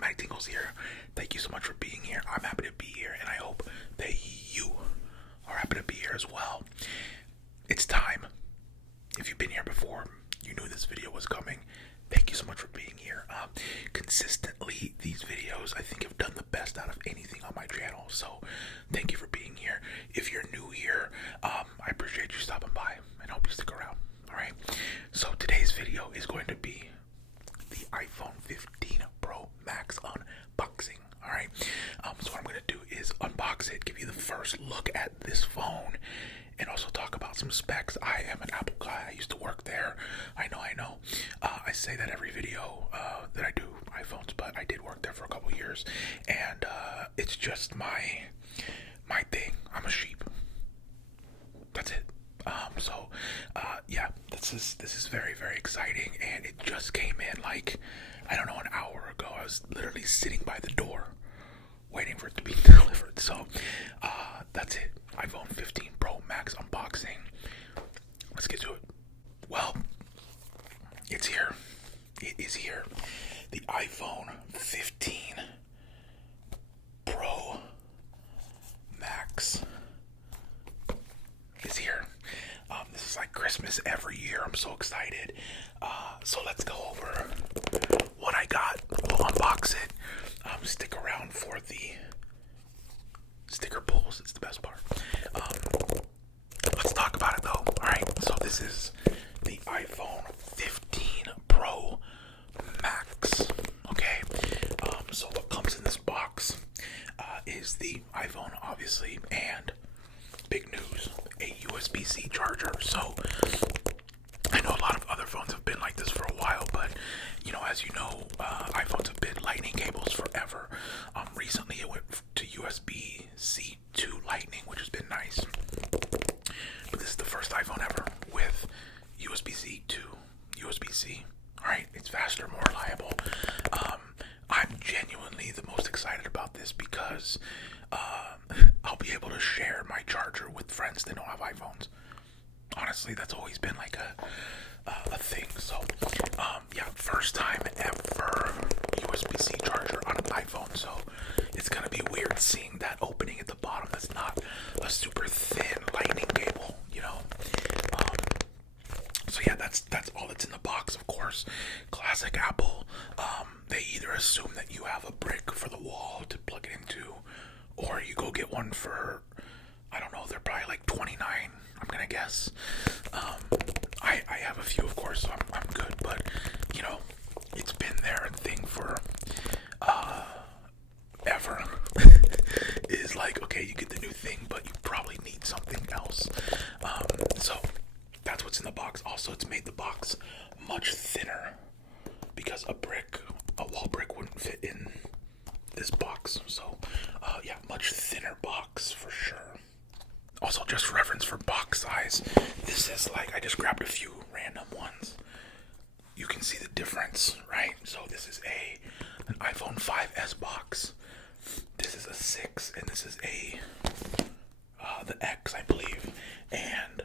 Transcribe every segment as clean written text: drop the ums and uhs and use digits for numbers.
MattyTingles here. Thank you so much for being here. I'm happy to be here, and I hope that you are happy to be here as well. It's time. If you've been here before, you knew this video was coming. Thank you so much for being here. Consistently, these videos, I think, have done the best out of anything on my channel, so thank you for being here. If you're new here, I appreciate you stopping by and hope you stick around. Alright, so today's video is going to be the iPhone 15 Pro Max unboxing. Alright, so what I'm going to do is unbox it, give you the first look at this phone, and also talk about some specs. I am an Apple guy. I used to work there. I know. I say that every video that I do iPhones, but I did work there for a couple years, and it's just my thing. I'm a sheep. That's it. Yeah, this is very, very exciting, and it just came in like, I don't know, an hour ago. I was literally sitting by the door waiting for it to be delivered. So that's it. iPhone 15 Pro Max unboxing. Let's get to it. Well, it's here. It is here. The iPhone 15 Pro Max is here. This is like Christmas every year. I'm so excited. So let's go over what I got. We'll unbox it. Stick around for the sticker pulls. It's the best part. Let's talk about it though. Alright, so this is the iPhone 15 Pro Max. Okay, so what comes in this box is the iPhone, obviously, and big news, a USB-C charger. So I know a lot of other phones have been like this for a while, but as you know, iPhones have been lightning cables forever. Recently it went to USB-C to lightning, which has been nice. But this is the first iPhone ever with USB-C to USB-C. Alright, it's faster, more reliable. I'm genuinely the most excited about this because I'll be able to share my charger with friends that don't have iPhones. Honestly, that's always been like a thing. So, yeah, first time ever USB-C charger on an iPhone. So it's gonna be weird seeing that opening at the bottom. That's not a super thin lightning cable, So yeah, that's all that's in the box. Of course, classic Apple. They either assume that you have a brick for the wall to plug it into, or you go get one for, I don't know, they're probably like $29, I'm gonna guess. I have a few, of course, so I'm good, but it's been their thing for ever. Is like, okay, you get the new thing, but you probably need something else. So that's what's in the box. Also, it's made the box much thinner because a wall brick wouldn't fit in this box. So yeah, much thinner box for sure. Also, just reference for box size, this is like, I just grabbed a few random ones. You can see the difference, right? So this is an iPhone 5S box. This is a 6, and this is the X, I believe. And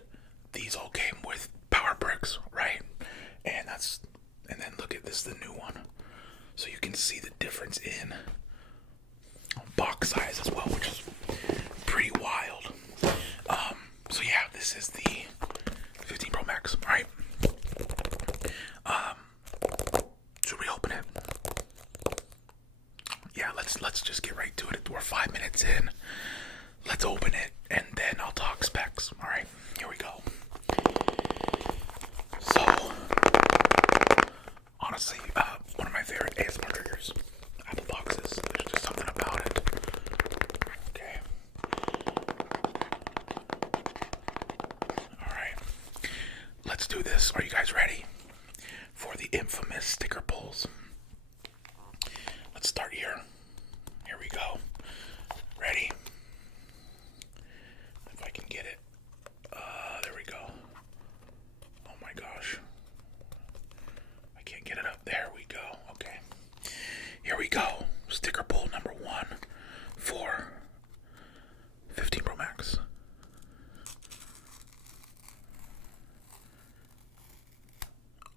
these all came with power bricks, right? And then look at this, the new one. So you can see the difference in box size as well, which is pretty wild. So yeah, this is the 15 Pro Max. All right. Should we open it? Yeah, let's just get right to it. We're 5 minutes in. Let's open it, and then I'll talk specs. All right, here we go. So, honestly, one of my favorite ASMR triggers, Apple boxes. There's just something about it. Okay. Alright. Let's do this. Are you guys ready for the infamous sticker pulls? Let's start here. Here we go. Ready? If I can get it. There we go. Oh my gosh. I can't get it up. There we go. Okay. Here we go. Sticker pull number 1 for 15 Pro Max.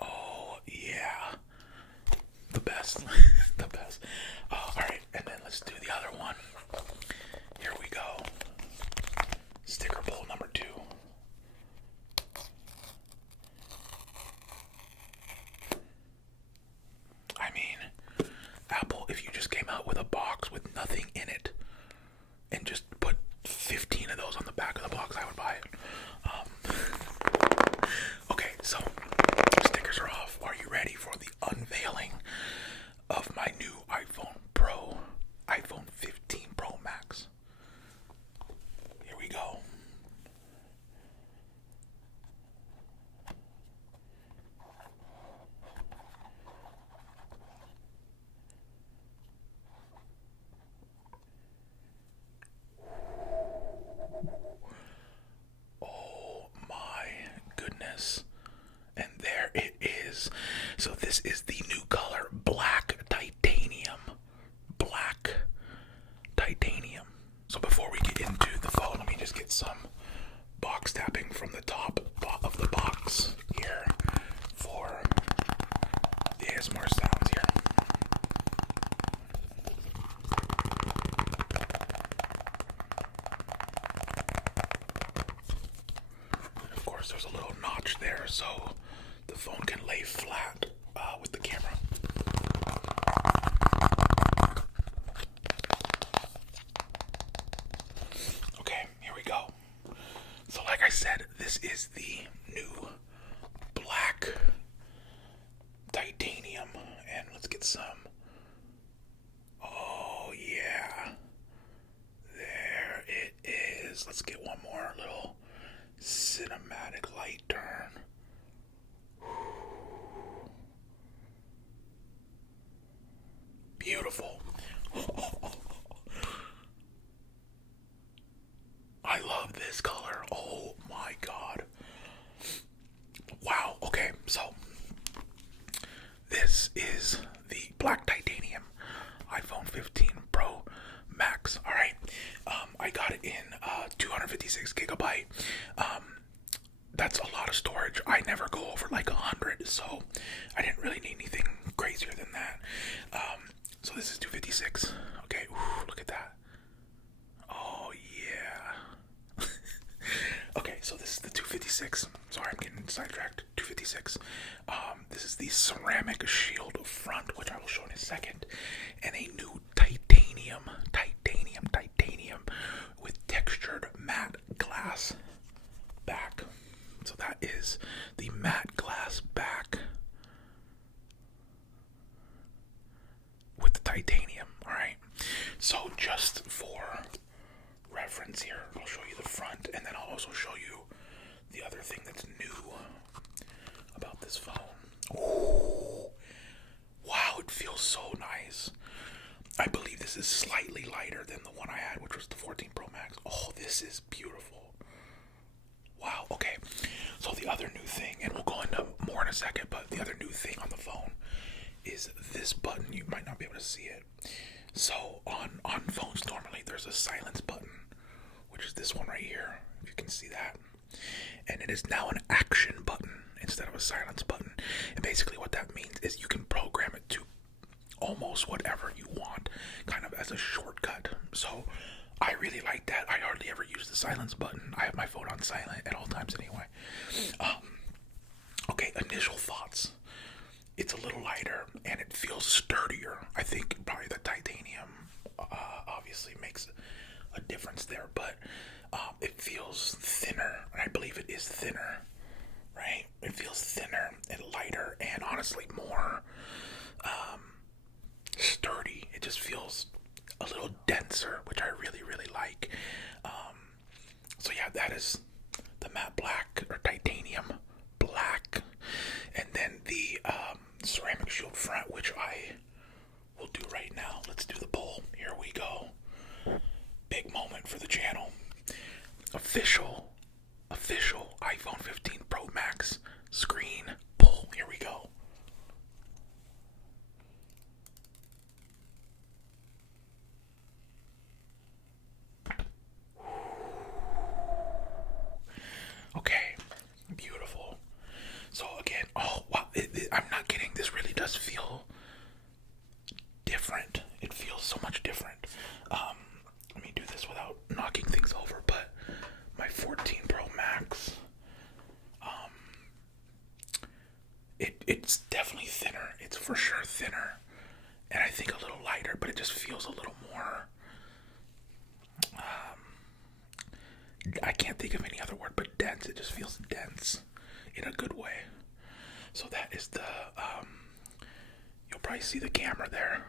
Oh yeah. The best. The best. deal if you just came out with a box with nothing in it and just put 15 of those on the back of the box. I would buy it. Okay, so stickers are off. Are you ready for the unveiling of my new iPhone Pro, iPhone 15 Pro Max? Here we go. Oh my goodness. And there it is. So this is the new color, black titanium. Black titanium. So before we get into the phone, let me just get some box tapping from the top of the box here for the ASMR sounds here. And of course, there's a little notch there so the phone can lay flat with the camera. Okay, here we go. So like I said, this is the new black titanium. And let's get some. Oh yeah. There it is. Let's get one more little cinematic light turn. Beautiful. I love this color. Oh my god. Wow. Okay, so this is the black titanium iPhone 15 Pro Max. All right. I got it in 256 gigabyte. That's a lot of storage. I never go over like 100, so I didn't really need anything crazier than that. So this is 256. Okay, ooh, look at that. Oh yeah. Okay, so this is the 256. Sorry, I'm getting sidetracked. 256. This is the ceramic shield front, which I will show in a second, and a new titanium with textured matte glass back. So that is the matte glass back with the titanium. All right. So just for reference here, I'll show you the front, and then I'll also show you the other thing that's new about this phone. Ooh, wow, it feels so nice. I believe this is slightly lighter than the one I had, which was the 14 Pro Max. Oh, this is beautiful. Wow, okay. So the other new thing, and we'll go into more in a second, but the other new thing on the phone is this button. You might not be able to see it. So on phones normally there's a silence button, which is this one right here, if you can see that. And it is now an action button instead of a silence button. And basically what that means is you can program it to almost whatever you want, kind of as a shortcut. So I really like that. I hardly ever use the silence button. I have my phone on silent at all times anyway. Okay, initial thoughts. It's a little lighter and it feels sturdier. I think probably the titanium obviously makes a difference there, but it feels thinner, and I believe it is thinner, right? It feels thinner and lighter and honestly more sturdy. It just feels a little denser, which I really, really like. So yeah, that is the matte black or titanium black, and then the ceramic shield front, which I will do right now. Let's do the poll. Here we go. Big moment for the channel. Official iPhone 15 Pro Max screen poll. Here we go. Okay, beautiful. So again, oh wow, I'm not kidding. This really does feel different. It feels so much different. Let me do this without knocking things over. But my 14 Pro Max, it's definitely thinner. It's for sure thinner, and I think a little lighter. but it just feels a little more, I can't think of any other word but dense. It just feels dense in a good way. So that is the, you'll probably see the camera there.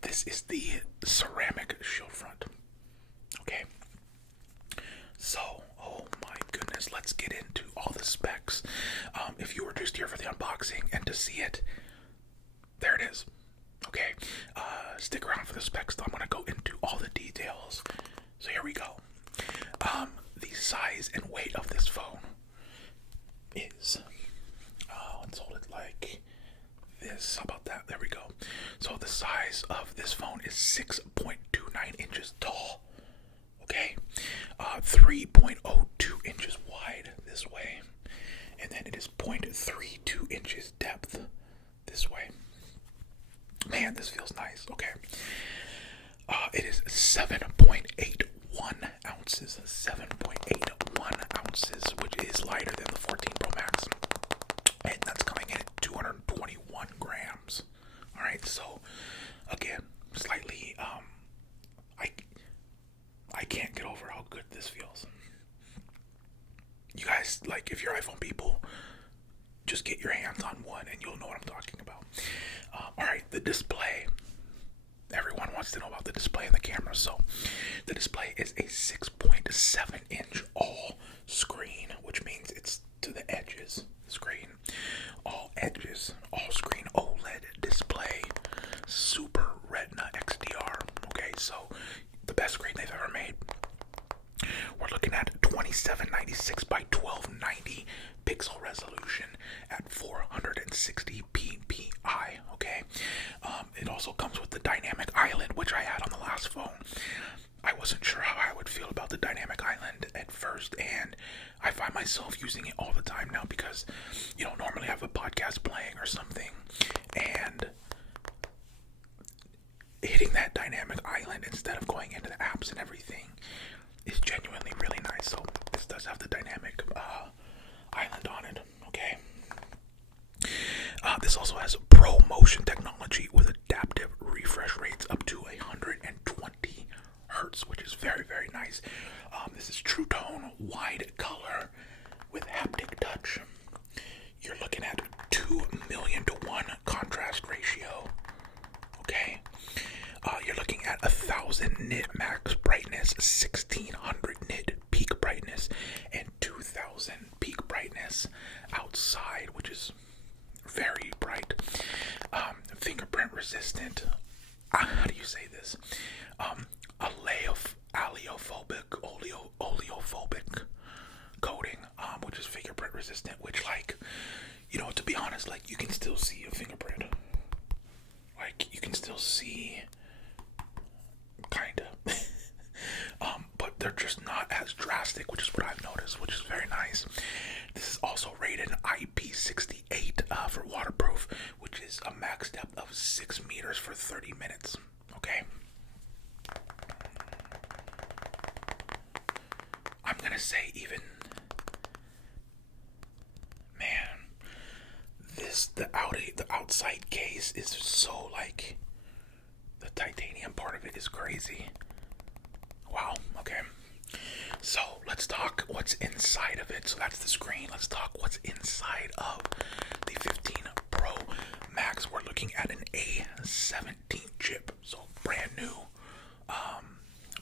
This is the ceramic shield front. Okay. So, oh my goodness, let's get into all the specs. If you were just here for the unboxing and to see it, there it is. Okay. Stick around for the specs. I'm going to go into all the details. So here we go. The size and weight of this phone is, let's hold it like this. How about that? There we go. So the size of this phone is 6.29 inches tall. Okay. 3.02 inches wide this way. And then it is 0.32 inches depth this way. Man, this feels nice. Okay. It is 7.81 ounces. 7.81 ounces, which is lighter than the 14 Pro Max. And that's coming in at 221 grams. Alright, so again, slightly, I can't get over how good this feels. You guys, like, if you're iPhone people, just get your hands on one and you'll know what I'm talking about. Alright, the display. Everyone wants to know about the display and the camera. So the display is a 6.7 inch all screen, which means it's to the edges screen. All edges, all screen OLED display, Super Retina XDR. Okay, so the best screen they've ever made. We're looking at 2796 by 1290 pixel resolution at 460 ppi. Okay, it also comes with the dynamic island, which I had on the last phone. I wasn't sure how I would feel about the dynamic island at first, and I find myself using it all the time now because, you know, normally I have a podcast playing or something, and hitting that dynamic island instead of going into the apps and everything is genuinely really nice. So this does have the dynamic island on it. Okay. This also has Pro Motion technology with adaptive refresh rates up to 120 hertz, which is very, very nice. This is True Tone wide color with haptic touch. You're looking at 2,000,000:1 contrast ratio. Okay. You're looking at 1,000 nit max brightness, 1,600 nit peak brightness, and 2,000 peak brightness outside, which is very bright. Fingerprint resistant. How do you say this? Oleophobic coating, which is fingerprint resistant. Which, like, you know, to be honest, like, you can still see a fingerprint. Like, you can still see, kinda. But they're just not as drastic, which is what I've noticed, which is very nice. This is also rated IP68 for waterproof, which is a max depth of 6 meters for 30 minutes. Okay. I'm gonna say even, man, the outside case is so, like, the titanium part of it is crazy. Wow. Okay. So let's talk what's inside of it. So that's the screen. Let's talk what's inside of the 15 Pro Max. We're looking at an A17 chip. So brand new.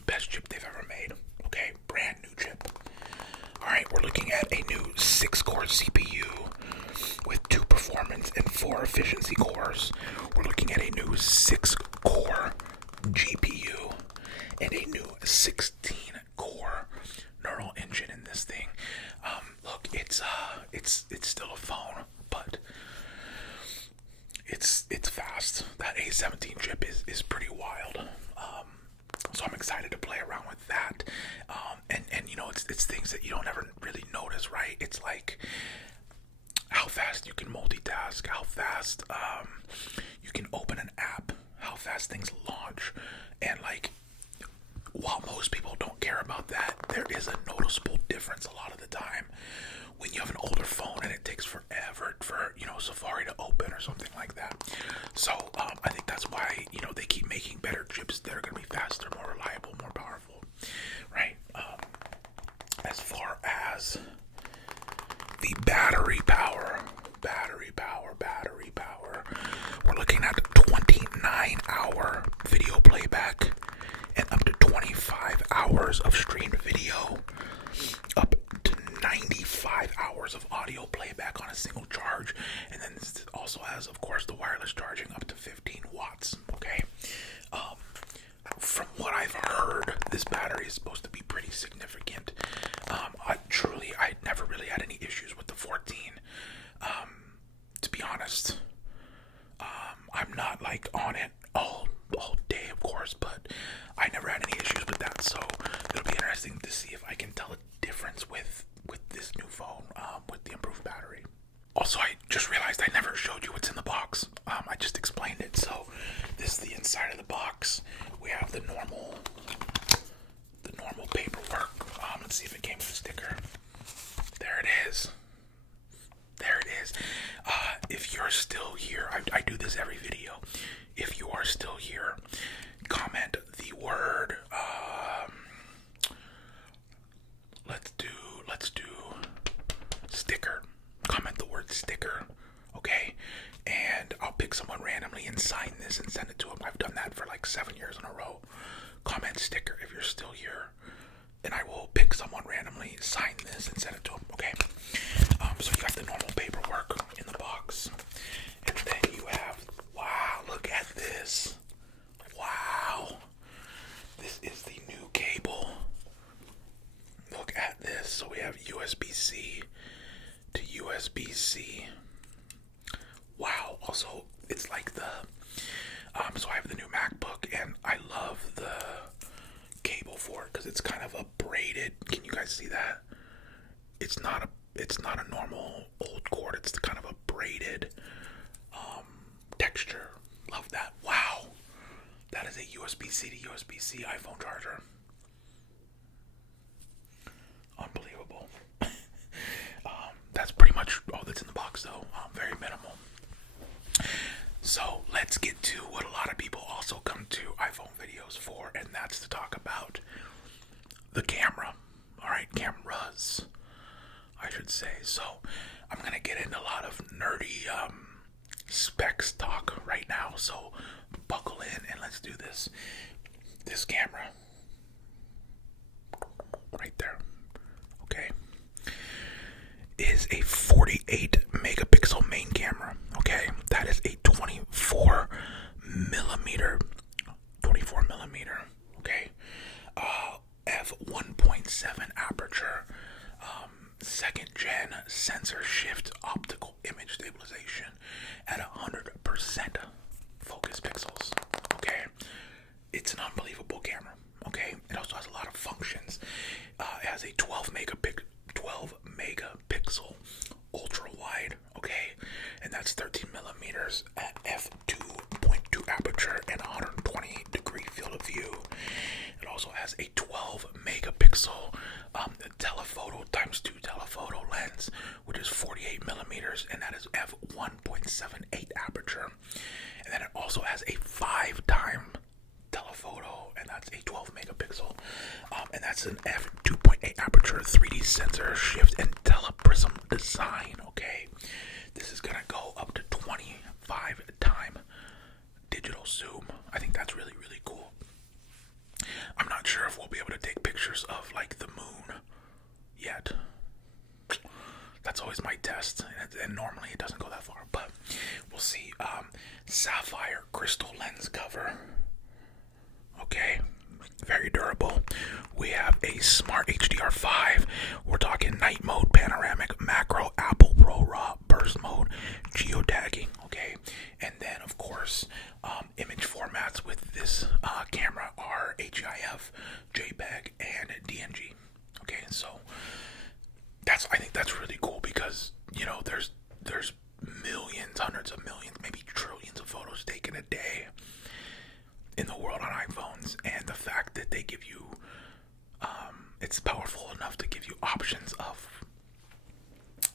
Best chip they've ever made. Okay, brand new chip. Alright, we're looking at a new 6-core CPU with 2 performance and 4 efficiency cores. We're looking at a new 6-core GPU and a new 16-core neural engine in this thing. Look, it's still a phone, but it's fast. That A17 chip is pretty wild. So I'm excited to play around with that. And you know, it's things that you don't ever really notice, right? It's like how fast you can multitask, how fast you can open an app, how fast things launch, and, like, while most people don't care about that, there is a noticeable difference a lot of the time when you have an older phone and it takes forever for, you know, Safari to open or something like that. So I think of streamed video, up to 95 hours of audio playback on a single charge, and then this also has, of course, the wireless charging up to 15 watts. Okay, from what I've heard, this battery is supposed to be pretty significant. I never really had any issues with the 14. To be honest, I'm not like on it all day, of course, but I never had any issues with that. So it'll be interesting to see if I can tell a difference with this new phone, with the improved battery. Also, I just realized I never showed you what's in the box. I just explained it. So this is the inside of the box. We have the normal paperwork. Let's see if it came with a sticker. There it is. There it is. If you're still here, I do this every video. If you are still here, comment the word. Let's do sticker. Comment the word sticker, okay? And I'll pick someone randomly and sign this and send it to them. I've done that for like 7 years in a row. Comment sticker if you're still here, and I will pick someone randomly, sign this, and send it to them, okay? So you got the normal paperwork in the box, and then you have, wow, look at this. Wow. This is the new cable. Look at this. So we have USB-C to USB-C. Wow. Also, it's like the, so I have the new MacBook, and I love the cable for it because it's kind of a braided. Can you guys see that? It's not a normal old cord. It's kind of a braided texture. Love that. Wow. That is a USB-C to USB-C iPhone charger. Unbelievable. That's pretty much all that's in the box, though. Very minimal. So let's get to what a lot of people also come to iPhone videos for, and that's to talk about the camera. All right, cameras, I should say. So I'm gonna get into a lot of nerdy specs talk right now. So buckle in and let's do this. This camera, right there, okay, is a 48 megapixel main camera. Okay, that is a 24 millimeter. Okay, f1.7 aperture, second gen sensor shift optical image stabilization at 100% focus pixels. Okay, it's an unbelievable camera. Okay, it also has a lot of functions. It has a 12 megapixel ultra wide. Okay, and that's 13 millimeters at f2.2 aperture and 120 degree field of view. It also has a 12 megapixel telephoto ×2 telephoto lens, which is 48 millimeters, and that is f1.78 aperture. And then it also has a 5-time telephoto, and that's a 12 megapixel, and that's an f2.8 aperture 3D sensor shift and teleprism design. Okay, this is gonna go up to 25-time digital zoom. I think that's really, really cool. I'm not sure if we'll be able to take pictures of like the moon yet. That's always my test, and normally it doesn't go that far, but we'll see. Sapphire crystal lens cover. Okay, very durable. We have a smart HDR5. We're talking night mode, panoramic, macro, Apple Pro RAW, burst mode, geotagging. Okay, and then of course, image formats with this camera are HEIF, JPEG, and DNG. Okay, so I think that's really cool because, you know, there's millions, hundreds of millions, maybe trillions of photos taken a day in the world on iPhones, and the fact that they give you it's powerful enough to give you options of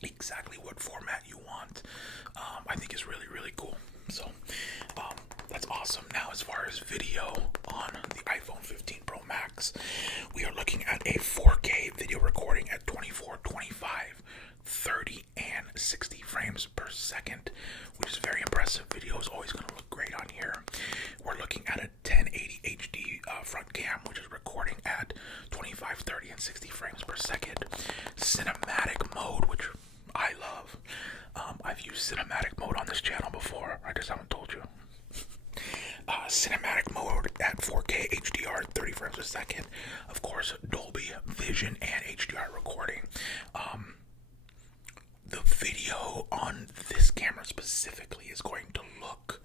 exactly what format you want, I think is really, really cool. So that's awesome. Now, as far as video on the iPhone 15 Pro Max, we are looking at a 4K video recording at 24, 25, 30, and 60 frames per second, which is very impressive. Video is always going to look great on here. We're looking at a 1080 HD front cam, which is recording at 25 frames per second. Of course, Dolby Vision and HDR recording. The video on this camera specifically is going to look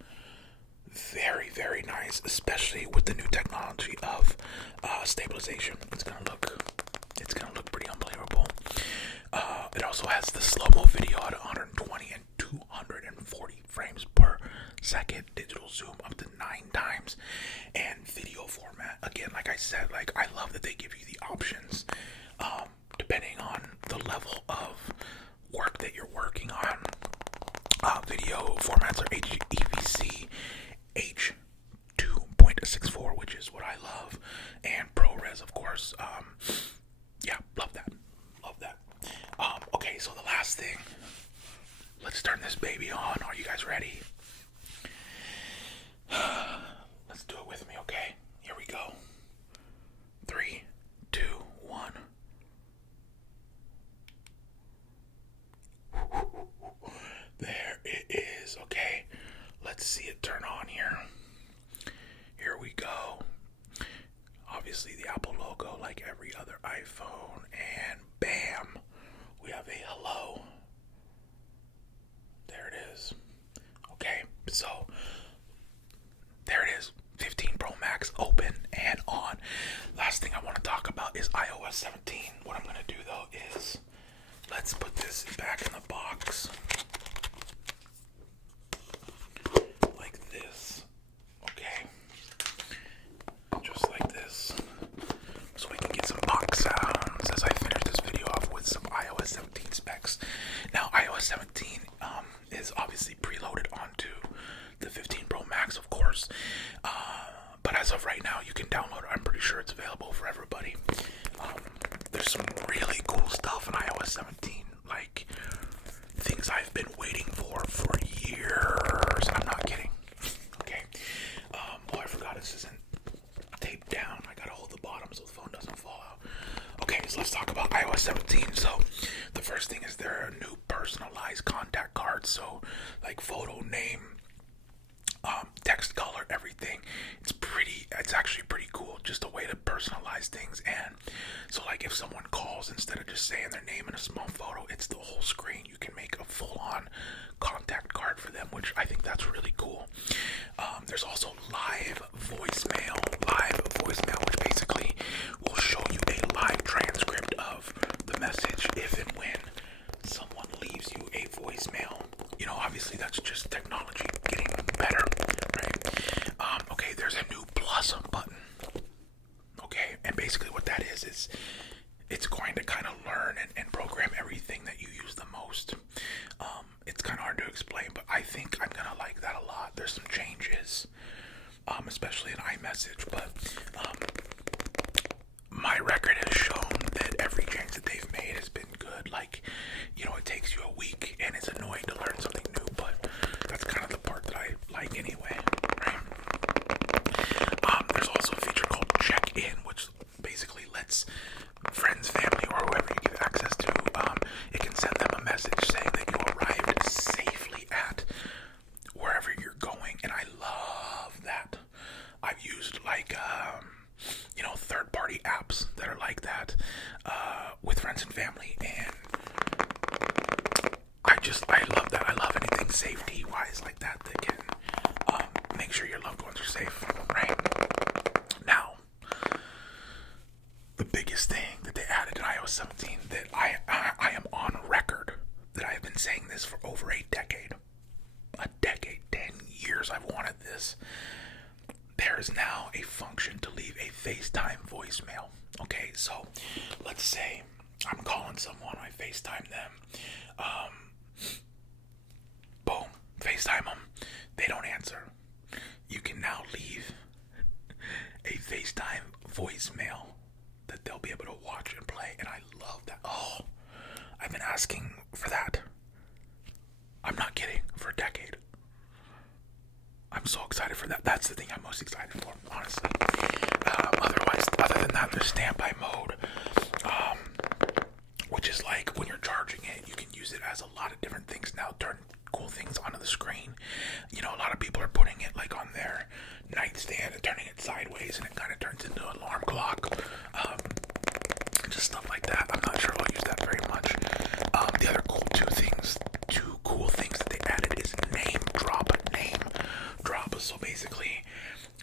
very, very nice, especially with the new technology of stabilization. It's gonna look pretty unbelievable. It also has the slow-mo video at 120 and 240 frames per second, digital zoom up to 9 times, and video format. Again, like I said, like I love that they give you the options depending on the level of work that you're working on. Video formats are EVC H2.64, which is what I love, and ProRes, of course. Yeah, love that. Okay, so the last thing, let's turn this baby on. Are you guys ready? Let's do it with me, okay? Here we go. 3, 2, 1. There it is, okay? Let's see it turn on here. Here we go. Obviously the Apple logo like every other iPhone, and bam, we have a hello. There it is. Okay, so there it is. 15 Pro Max open and on. Last thing I want to talk about is iOS 17. What I'm going to do though is let's put this back in the box like this. Okay, just like this, so we can get some box sounds as I finish this video off with some iOS 17 specs. Now iOS 17 is obviously preloaded onto the 15 Pro Max, of course, but as of right now you can download it. I'm pretty sure it's available for everybody. There's some really cool stuff in iOS 17, like things I've been waiting for years. I'm not kidding. Okay. Oh, I forgot this isn't taped down. I gotta hold the bottom so the phone doesn't fall out. Okay, so let's talk about iOS 17. So the first thing is there are new personalized contact cards. So like photo, name, text, color, everything. It's actually pretty cool. Just a way to personalize things. And so like if someone calls, instead of just saying their name in a small photo, it's the whole screen. You can make a full-on contact card for them, which I think that's really cool. There's also live voicemail, which basically will show you a live transcript of the message if and when someone leaves you a voicemail. You know, obviously that's just technology getting better, right? Okay, there's a new plus button. Okay, and basically what that is it's going to kind of learn and program everything that you use the most. It's kind of hard to explain, but I think I'm gonna like that a lot. There's some changes, especially in iMessage, but my record has shown that every change that they've made has been good. Like, you know, it takes you a week and it's annoying to learn something new, but that's kind of the part that I like anyway, right? There's also a feature called check-in, which basically lets friends, family, or whoever you give access to, it can send them a message saying that you arrived safely at wherever you're going, and I love that. I've used like third-party apps that are like that with friends and family, and I love that. I love anything safety-wise like that can make sure your loved ones are safe, right? Now, the biggest thing that they added in iOS 17 that I am on record that I have been saying this for over a decade, 10 years I've wanted this. There is now a function to leave a FaceTime voicemail. Okay, so let's say I'm calling someone, I FaceTime them, boom, FaceTime them, they don't answer. You can now leave a FaceTime voicemail that they'll be able to watch and play, and I love that. Oh, I've been asking for that. I'm not kidding, for a decade. I'm so excited for that. That's the thing I'm most excited for, honestly. Other than that, there's standby mode, which is like when you're charging it, you can use it as a lot of different things now. Turn cool things onto the screen. You know, a lot of people are putting it like on their nightstand and turning it sideways, and it kind of turns into an alarm clock.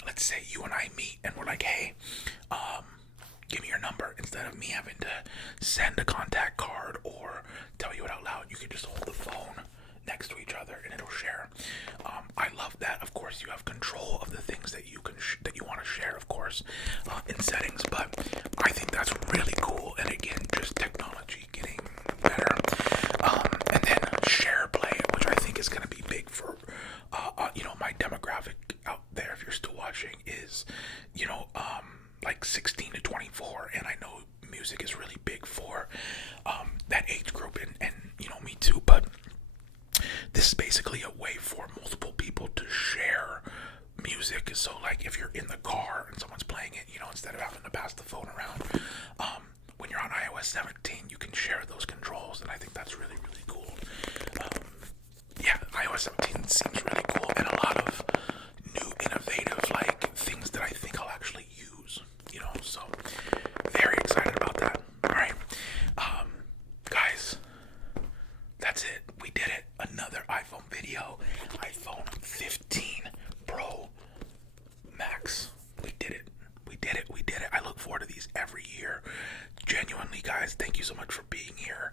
let's say you and I meet and we're like, hey, give me your number. Instead of me having to send a contact card or tell you it out loud, you can just hold the phone next to each other and it'll share. I love that. Of course, you have control of the things that you can that you want to share, of course, in settings. But I think that's really cool. And again, just technology getting better. And then share play, which I think is going to be big for my demographic out there. If you're still watching, is like 16 to 24, and I know music is really big for that age group, and me too. But this is basically a way for multiple people to share music. So like if you're in the car and someone's playing it, instead of having to pass the phone around, when you're on iOS 17, you can share those controls, and I think that's really, really cool. iOS 17 seems really cool, and a lot of new innovative things that I think I'll actually use, so very excited about that. All right, guys, that's it. We did it. Another iPhone video. iPhone 15 Pro Max. We did it. I look forward to these every year. Genuinely, guys, thank you so much for being here.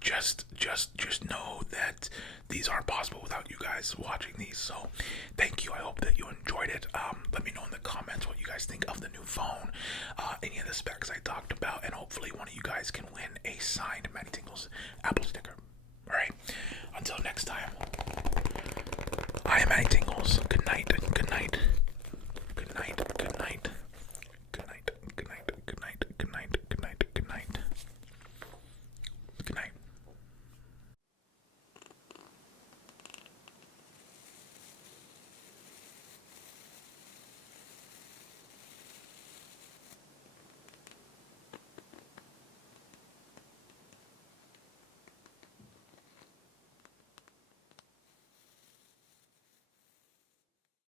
Just know that these aren't possible without you guys watching these. So thank you. I hope that you enjoyed it. Let me know in the comments what you guys think of the new phone, any of the specs I talked about, and hopefully one of you guys can win a signed MattyTingles Apple sticker. All right. Until next time, I am MattyTingles. Good night. Good night.